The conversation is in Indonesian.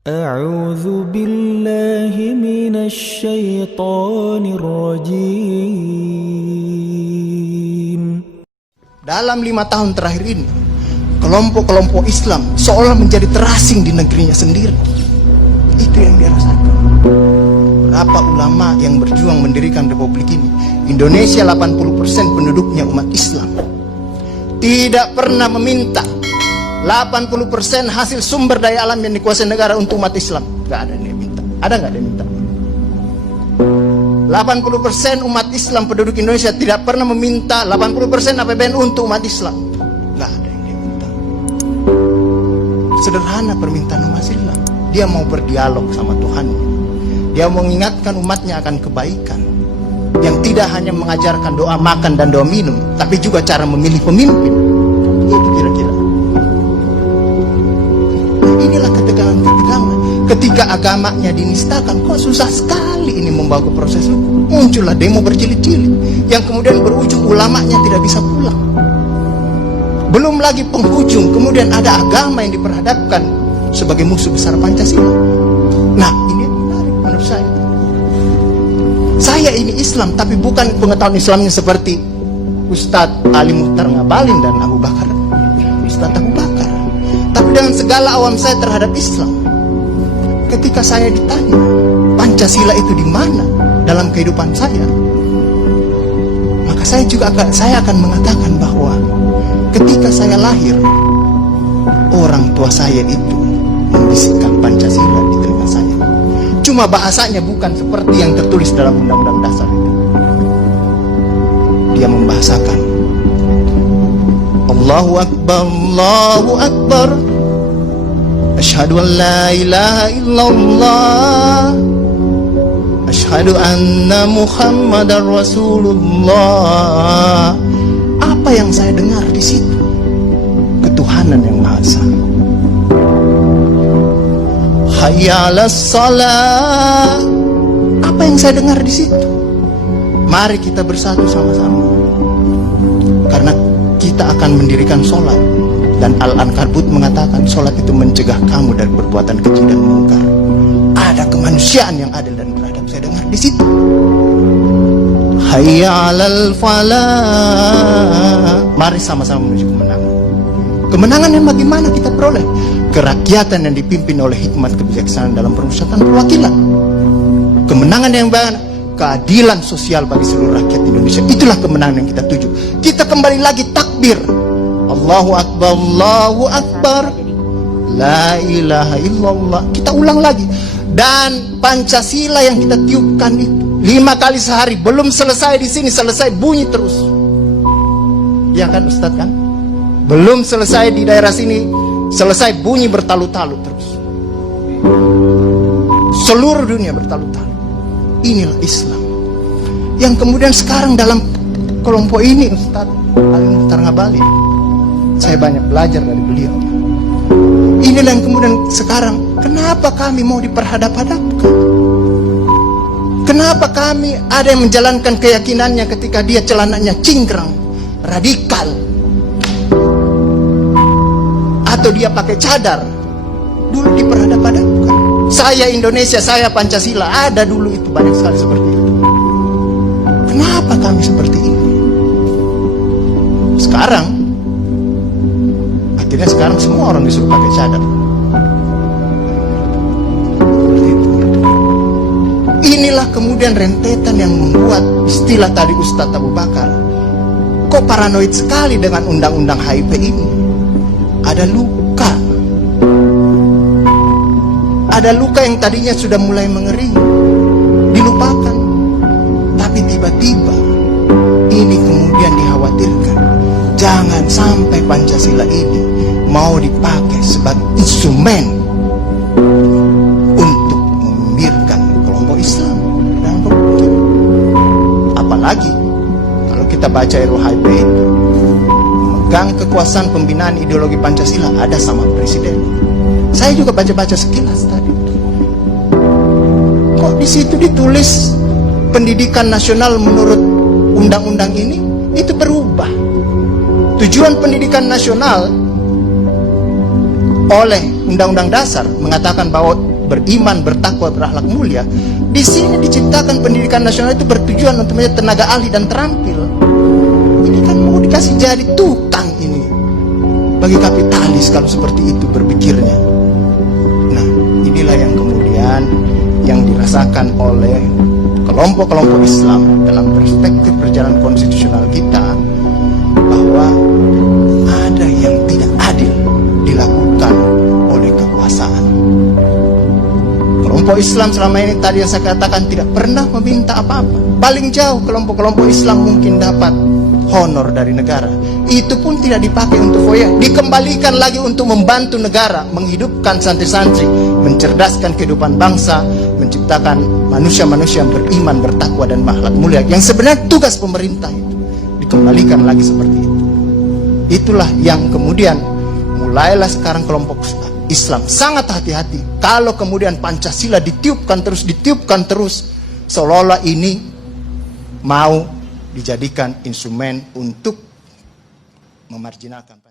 أعوذ بالله من الشيطان الرجيم. Dalam 5 tahun terakhir ini, kelompok-kelompok Islam seolah menjadi terasing di negerinya sendiri. Itu yang dia rasakan. Berapa ulama yang berjuang mendirikan republik ini? Indonesia 80% penduduknya umat Islam. Tidak pernah meminta 80% hasil sumber daya alam yang dikuasai negara untuk umat Islam. Gak ada yang dia minta. Ada gak dia minta? 80% umat Islam penduduk Indonesia tidak pernah meminta 80% APBN untuk umat Islam. Gak ada yang dia minta. Sederhana permintaan umat Islam. Dia mau berdialog sama Tuhannya. Dia mau mengingatkan umatnya akan kebaikan, yang tidak hanya mengajarkan doa makan dan doa minum, tapi juga cara memilih pemimpin. Itu kira-kira. Inilah ketegangan-ketegangan. Ketika agamanya dinistakan, kok susah sekali ini membawa ke proses hukum. Muncullah demo berjilid-jilid, yang kemudian berujung ulamanya tidak bisa pulang. Belum lagi penghujung, kemudian ada agama yang diperhadapkan sebagai musuh besar Pancasila. Nah, ini menarik menurut saya. Saya ini Islam, tapi bukan pengetahuan Islamnya seperti Ustadz Ali Muhtar Ngabalin dan Abu Bakar, Ustadz Abu Bakar, tapi dengan segala awam saya terhadap Islam. Ketika saya ditanya Pancasila itu di mana dalam kehidupan saya, maka saya akan mengatakan bahwa ketika saya lahir, orang tua saya itu membisikkan Pancasila di telinga saya. Cuma bahasanya bukan seperti yang tertulis dalam Undang-Undang Dasar itu. Dia membahasakan Allahu Akbar, Allahu Akbar, Asyhadu an la ilaha illallah, Asyhadu anna Muhammadar Rasulullah. Apa yang saya dengar di situ? Ketuhanan yang Maha Esa. Hayya 'alas shalah. Apa yang saya dengar di situ? Mari kita bersatu sama-sama, karena kita akan mendirikan sholat. Dan Al-Ankabut mengatakan sholat itu mencegah kamu dari perbuatan keji dan mungkar. Ada kemanusiaan yang adil dan beradab. Saya dengar di situ. Hayya 'alal falah. Mari sama-sama menuju kemenangan. Kemenangan yang bagaimana kita peroleh? Kerakyatan yang dipimpin oleh hikmat kebijaksanaan dalam permusyawaratan perwakilan. Kemenangan yang bagaimana? Keadilan sosial bagi seluruh rakyat Indonesia. Itulah kemenangan yang kita tuju. Kita kembali lagi takbir, Allahu Akbar, Allahu Akbar, la ilaha illallah. Kita ulang lagi. Dan Pancasila yang kita tiupkan itu 5 kali sehari, belum selesai di sini, selesai bunyi terus. Ya kan Ustadz kan? Belum selesai di daerah sini, selesai bunyi bertalu-talu terus. Seluruh dunia bertalu-talu. Inilah Islam. Yang kemudian sekarang dalam kelompok ini Ustadz Ali Muhtar Ngabalin, saya banyak belajar dari beliau. Inilah yang kemudian sekarang, kenapa kami mau diperhadap-hadapkan? Kenapa kami ada yang menjalankan keyakinannya ketika dia celananya cingkrang, radikal, atau dia pakai cadar, dulu diperhadap-hadapkan. Saya Indonesia, saya Pancasila, ada dulu itu banyak sekali seperti itu. Kenapa kami seperti ini? Sekarang akhirnya semua orang disuruh pakai cadar. Inilah kemudian rentetan yang membuat istilah tadi Ustadz Abu Bakar, kok paranoid sekali dengan undang-undang HIP ini. Ada luka. Ada luka yang tadinya sudah mulai mengering, dilupakan. Tapi tiba-tiba ini kemudian dikhawatirkan, jangan sampai Pancasila ini mau dipakai sebagai instrumen untuk membirkan kelompok Islam dan kelompok ini. Apalagi kalau kita baca RUHP itu, memegang kekuasaan pembinaan ideologi Pancasila ada sama presiden. Saya juga baca-baca sekilas tadi. Kok di situ ditulis pendidikan nasional menurut undang-undang ini itu berubah. Tujuan pendidikan nasional oleh Undang-Undang Dasar mengatakan bahwa beriman, bertakwa, berakhlak mulia. Di sini diciptakan pendidikan nasional itu bertujuan untuk menjadi tenaga ahli dan terampil. Ini kan mau dikasih jadi tukang ini bagi kapitalis kalau seperti itu berpikirnya. Nah, inilah yang kemudian yang dirasakan oleh kelompok-kelompok Islam dalam perspektif perjalanan konstitusional kita, bahwa ada yang tidak adil dilakukan oleh kekuasaan. Kelompok Islam selama ini tadi yang saya katakan tidak pernah meminta apa-apa. Paling jauh kelompok-kelompok Islam mungkin dapat honor dari negara. Itu pun tidak dipakai untuk foya, dikembalikan lagi untuk membantu negara menghidupkan santri-santri, mencerdaskan kehidupan bangsa, menciptakan manusia-manusia yang beriman, bertakwa dan berakhlak mulia, yang sebenarnya tugas pemerintah itu dikembalikan lagi seperti itu. Itulah yang kemudian mulailah sekarang kelompok Islam sangat hati-hati kalau kemudian Pancasila ditiupkan terus, seolah-olah ini mau dijadikan instrumen untuk memarjinalkan